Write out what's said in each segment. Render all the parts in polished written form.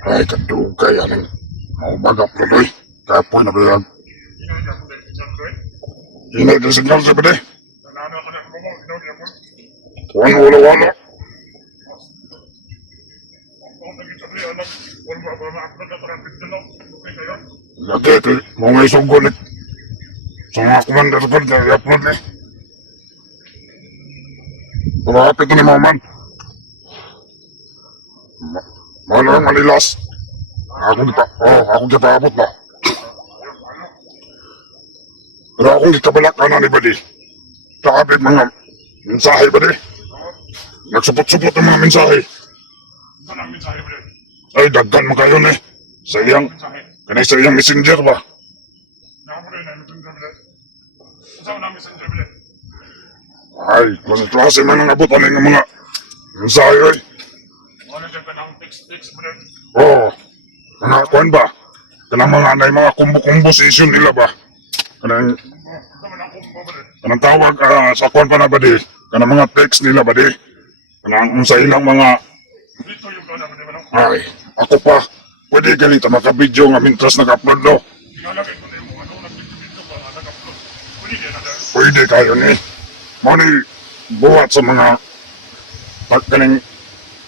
Ay, kadugay, anong maubagap na doy. Kapoy na bayag. Inay ka signal sa pwede. Kuhan wala-wala. Lagi, mau ngay sungguh nih. Sama komandan kerja, ya upload nih. Berapa itu nih, Maman? Mana yang malilas? Aku di paabot na. Pero akong ikabalak ka na ni Badi. Sabi mga mensahe Badi. Nagsupot-supot ang mga mensahe. Ay, daggan mo kayo ni. Sayang. Kanay sayang messenger ba? Ay, klase-klase man ang abot ng mga mensahe ay. Oo. Mga kuhan ba? Kanang mga anay mga kumbo-kumbo session nila ba? Kanang tawag sa kuhan pa na ba di? Kanang mga text nila ba di? Kanang sa ilang mga ay, ako pa. Pwede galita maka-video nga mintras nag-upload no? Pwede kayo ni. Mo ni buhat sa mga pagkaning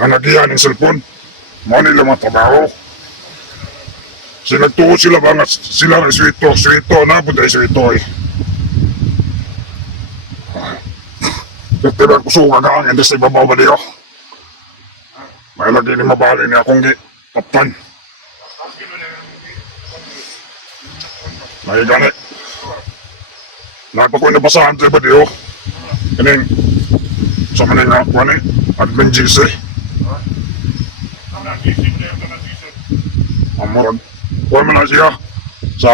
nga nagiyan ng cellphone. Mo ni lang trabaho. Sinagtuo sila ba nga sila ng swito na po tayo swito eh. Tibag ko suka ka ang industry babaw ba diyo? May lagi ni mabali ni akong kaptan. May gani. Nagpa ko nabasahan tayo ba diyo? Kaning sa maning kuhan eh, admin GC. Amorag. Kuha mo na siya sa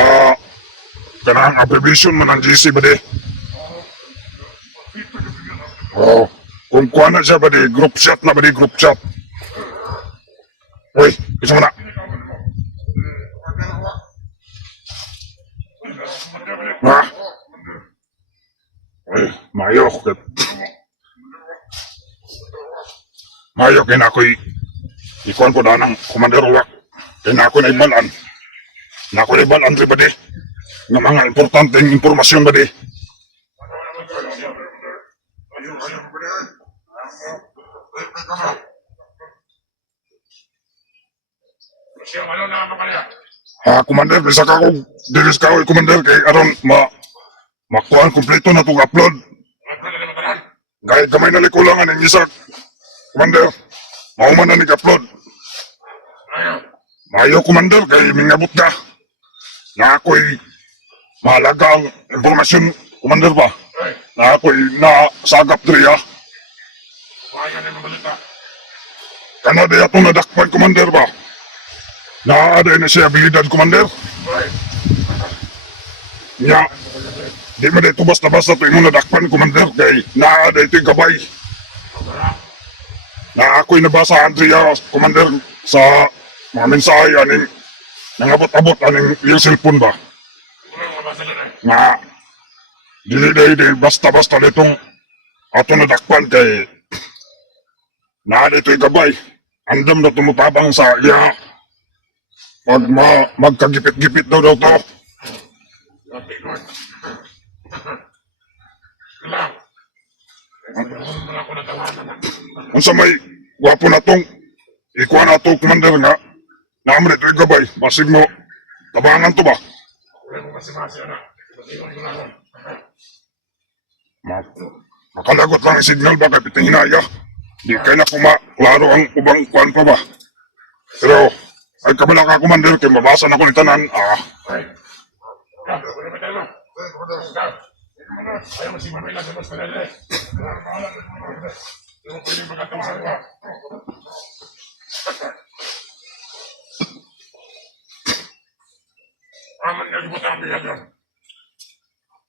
kanang abbreviation mo ng GC ba di? Oo. Kung kuha na siya ba di, group chat na ba di, group chat. Uy, isa mo na. Ha? Uy, mayo. Mayo kaya na ako'y ikuan ko na ng komandero wak. Kaya na ako na ibalan. Na ako na ibalan rin ba di? Ng mga importanteng impormasyon ba di? Commander, bisa ka ako dilis ka ako, Commander, kay aron makuhaan kompleto na itong upload. Kahit gamay na likulangan ng isa, Commander, mauman na nag-upload. Mayo, Commander, kay mingabot ka. Na ako'y mahalaga ang impormasyon, Commander ba? Na ako'y nasagap diri ha. Kana di atong nadakpan, Commander ba? Naaday na siya abilidad, Commander. Nya, di mo dito basta-basta ito yung nadakpan, Commander, kay naaday ito yung gabay. Na ako'y nabasahan siya, Commander, sa mga mensahe aning nangabot-abot aning yung cellphone ba? Nga, di basta-basta ditong ato nadakpan kay naaday ito yung gabay. Andam na tumutapang sa iya. Pag magkagipit-gipit daw to. Kung sa may wapo na tong ikuha na to, Commander nga, naman ito yung gabay. Basig mo, tabangan to ba? Makalagot lang ang signal ba kay pitang hinaya. Di kayo na kumaklaro ang ubang kuhan pa ba? Pero, ay kabala ka, Commander, kaya mabasa na ko ni tanan.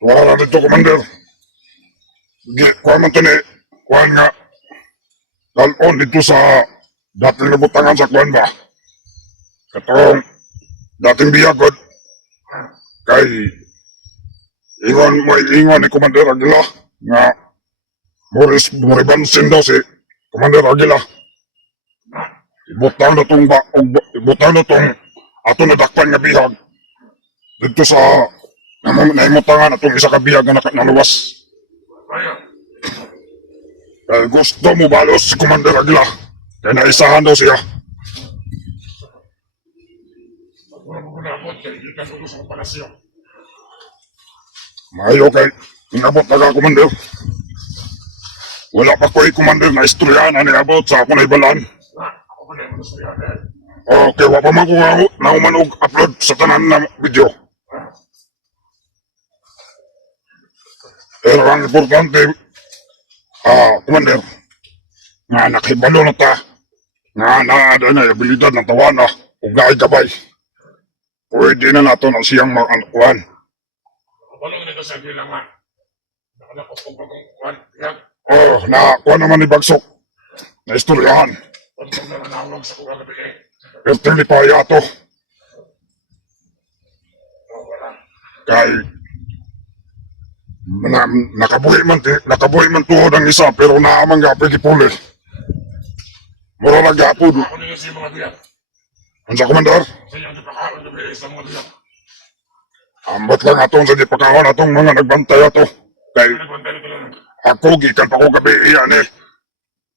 Wala na dito, Commander. Kuha man to ni, kuha nga, kalon dito sa dating nabutangan sa kuhan ba? Katong dating biyagod kay ingon ni Commander Aguila nga Moribansin daw si Commander Aguila. ibutang na tong ibutang na tong ato nadakpan nga bihag dito sa naimutangan atong isa ka bihag nga naluwas. Gusto mo balos si Commander Agla kaya naisahan daw siya. Mayo kay inabot na ka, Commander. Wala pa ko Commander na istoryahan ani abot sa ako na ibalan. Okay, wa pa man ko na umanog upload sa tanan na video. Pero ang importante, Commander, nga nakibalo na ta, nga naada na abilidad ng tawana, o gabay. Pwede na nato na siyang makakuhan. Balong nito sa gilangan. Nakalapos kong pagkukuhan. Nakakuha naman ni Bagsok. Na istoryahan. Pagkong na nanawag sa kuha gabi eh. Pero ni Payato. Kay nakabuhi man tuhod ang isa pero naamang gapay kipuli. Mura na gapod. Ako nila siya mga biyak. Ansa, Commander? Sa iyong dipakawan gabi eh sa mga biyak. Ambat lang atong sa dipakawan atong mga nagbantay ato. Kay Nagbantay nito lang. ako gikan pa ko gabi iyan eh.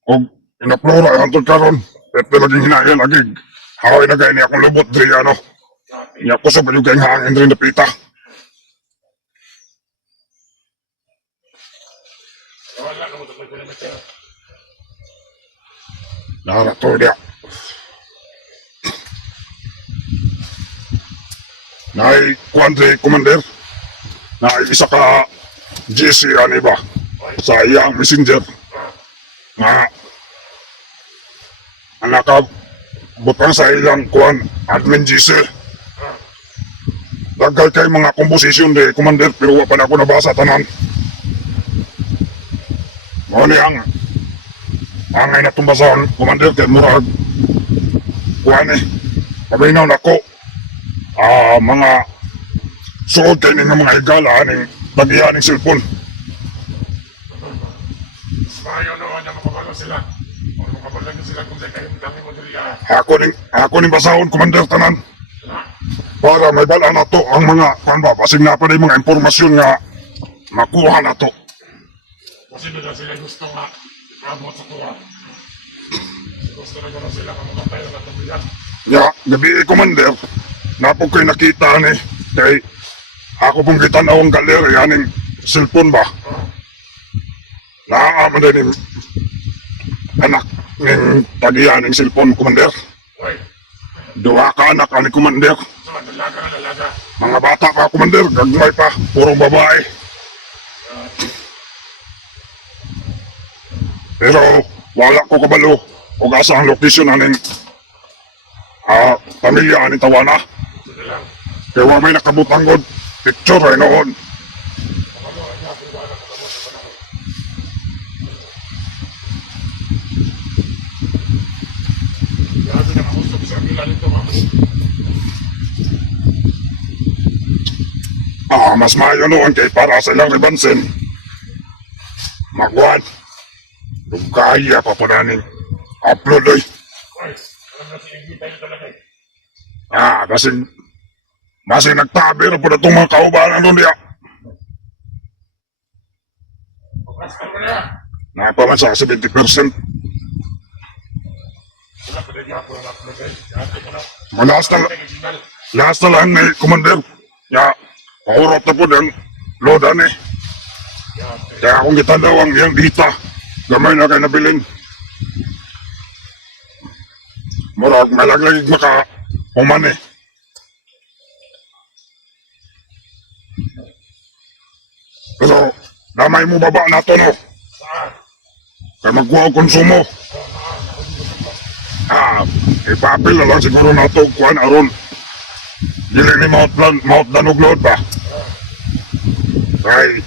Kung inaplora ang antod karon, pero naging hinahil lagi. Haway na gaya niya akong lubot diri ano. Niya ko sa balyugay nga hangin rin napita. Wala na mo ito kilometer. Narato niya. Nay Quandre, Commander. Nay isa ka GC ani ba? Sa iyang messenger. Nga anak ka butang sa ilang kuan admin GC. Dagal kay mga komposisyon de Commander pero wa pa na ako nabasa tanan. Mo ni ang angay na tumbasan Commander kay murag kuan eh. Paminaw na ko mga suod kay nga mga higala aning bagian ng cellphone. Ayaw na niya makabalo sila. Kung makabalo na sila kung sa'yo dami mo diri ah. Ako ning basahon Commander tanan. Para may bala na to ang mga kanba pasig na pa mga impormasyon nga makuha na to. Kasi doon sila gusto nga abot sa kuha. Gusto na gano'n sila kung makapay na itong biyak. Ya, gabi Commander, napog ko'y nakita ni kay ako pong kitanaw ang galerya ning cellphone ba. Naaman din yung anak ng tagiyan ng cellphone Commander. Uy, Duha ka anak ni Commander. so dalaga na dalaga. Mga bata pa Commander, gagmay pa, purong babae. Pero wala ko kabalo o asa ang location aning pamilya aning tawana. Sige lang. Kaya wa may nakabutanggod picture ay noon. Makalo ay nga pero wala nakabot sa panahon. Grabe na kausap sa kanila nito mga Mas maayo noon kay para sa ilang ribansin. Magwan. Lugaya pa po naning upload ay. Uy, alam na sinigitay na talaga eh. Kasi nagtabi na po na itong mga kaubanan doon niya. Pagkastan mo na yan. Napaman sa 70%. Wala pa rin ako na nakalagay. Dati mo na. Last na lang ni Commander. Ya, paurot na po ng lodan eh. Kaya akong kitanaw ang iyang dita. Gamay na kayo nabilin. Murag malaglagig maka uman eh. Pero damay mo baba na to no. Kaya magkuha ang konsumo. Ipapil na lang siguro na to kuhan aron. Dili ni maut danuglod pa. Kay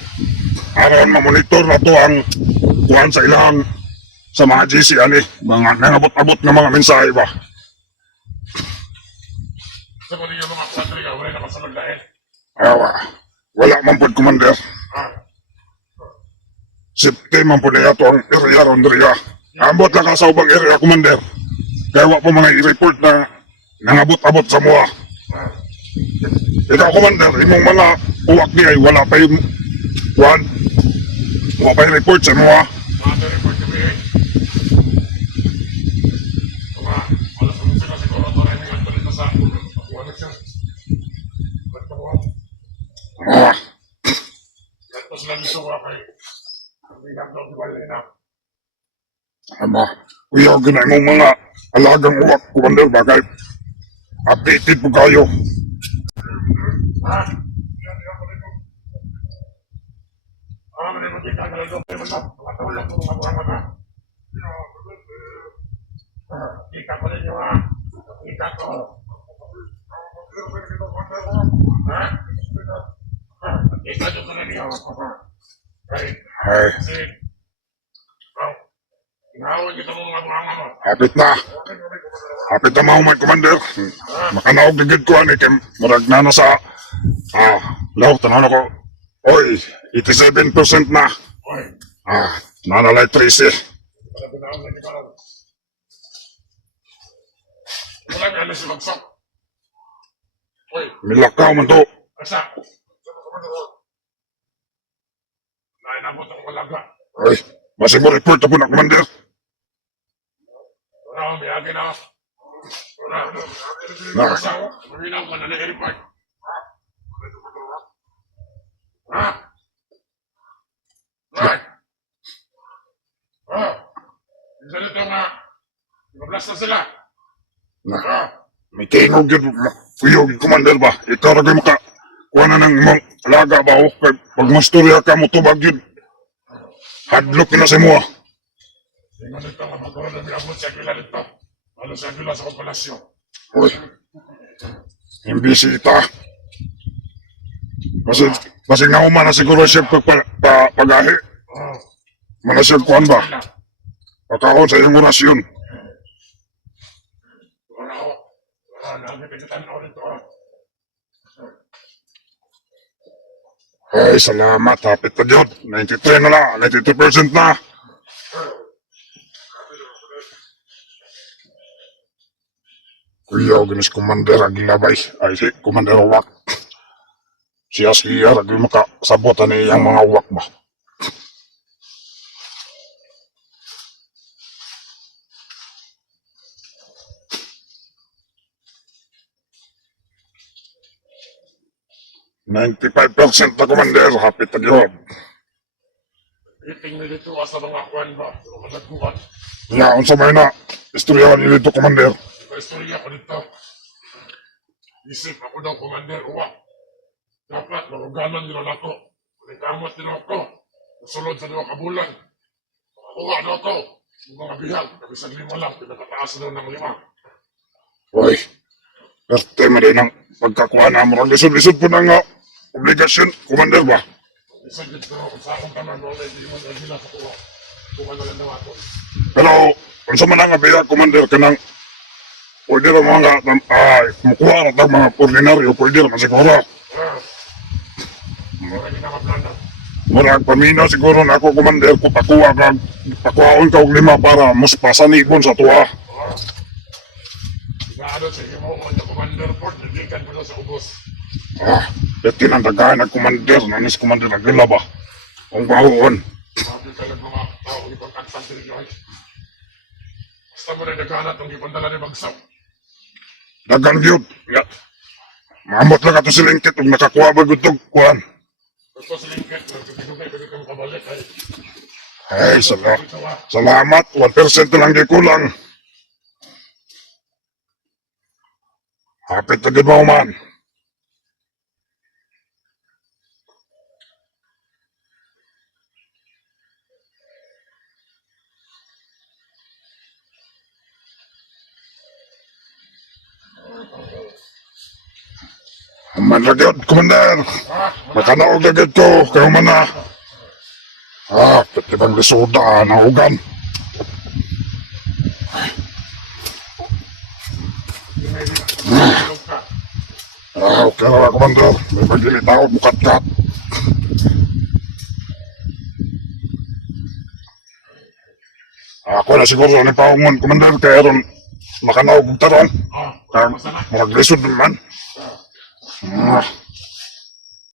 aron mamonitor na to ang kuhan sa ilang sa mga GC ani. Mga nangabot-abot ng mga mensahe ba. Sa kung ninyo mga kusantri ka, wala naman sa magdahil. Wala man po Commander. Safety man po niya to ang area ron diriya. Ambot lang ka sa ubang area Commander. Kaya wa pa mga i-report na nangabot-abot sa mua. Ikaw, Commander, imong mga uwak niya ay wala pa yung kuhan. Wala pa yung report sa mua. Mga report kami eh. Mga alas naman sila siguro ito rin yung anto dito sa kuwanak siya. Ba't ka mo? Ah, Ganto sila dito mga kay hindi ganto tiwala na. ama, kuya, ginay mong mga alagang uwak, Commander, bagay. Updated po kayo. Ha? Yan ako dito. Hindi mo kita ka dito. Mga tawala ko mga buwan mata. Kita ko rin yung kita ko. Ha? Kita ko rin yung Right. Ay, Kasi, inawag kita mo mga buwan mo. hapit na. Hapit na mahumay, Commander. Makanaog na gid ko ani kay murag na na sa law tanan ako. Oy, 87% na. Oy, Nanalay 13. wala pinawag na kita. Wala ka na si Bagsak. Oy, Milakaw man to. Bagsak. Nainabot ang malaga. Oy, basi mo report po na, Commander. Wala, biyagin na. Wala. Na. Bagsak, maminaw ka na na-report. Ha? Right. Isa nito nga, 15 na sila. May tingog yun, kuyog, Commander ba? Ikaw rin maka, kuha na ng imong alaga ba o kay pag masturya ka mo tubag yun. Hadlok na sa mo. Tingnan nito nga, magkaroon na binabot siya kila nito. Ano siya kila sa kompalasyon. Uy, imbisita. Kasi nga uma na siguro siya pagahi. Mana siya kuhan ba? Pagkaon sa iyong orasyon. Wala ako. Wala, nakipigitan ako nito. Ay, salamat. Hapit na yun. 93 na lang. 93% na. Kuya, ginis Commander Agilabay. Ay, si Commander Wak. Siya lagi makasabotan niya ang mga wak ba? %95 na, Commander. Hapit na yun. Iting na dito sa mga kwan ba? Sa mga nagkuhan. Yaon sa may na. Istoryawan niyo dito, Commander. Istorya ko dito. Isip ako daw, Commander, uwak. Dapat, maruganan nila na ako. Nagkamot nila ako. Nasulod sa 2 kabulan. Makakuha na ako. Yung mga bihag, kabisag 5 lang, pinakataas na ng 5. Uy, perte mo rin ang pagkakuha na mo. Lisod-lisod po ng obligasyon, Commander ba? Isang dito, kung sa akong tanan, wala hindi mo na nila sa kuha. Kuha na lang daw ako. Pero, kung sa man nga biya, Commander, kanang pwede rin mga kumukuha ng mga ordinaryo, pwede rin siguro. Wala hindi na maplano. Murag paminaw siguro na ako, Commander, kung pakuhaon ka og 5 para mas pasanibon sa tuwa. Gaano sa iyo mo, ang Commander Ford, nagikan mo sa ubos. Pwede nang dagahan ng Commander, nanis Commander Aguila ba? Ang bahuon. Sabi ka lang mga tao, ibang kantante rin yun. Basta mo na naghanap ng ipandala ni Bagsak. Dagang yun. Maamot lang ato silingkit kung nakakuha ba gutog kuhan. Basta sa lingkit, nagkakitugay, pwede kang kabalik ay. Ay, salamat. 1% na lang di kulang. Hapit na din mo, man. Man lagyan, Commander. Makanaog lagyan ko. Kayo man na. Pati bang lisoda, nahugan. Okay na, Commander. May pagilitaw, bukat-kat. Ako na siguro ni Paungon, Commander, kaya ron makanaog og taron. Ah, Kaya masana. maglisod naman. Ah,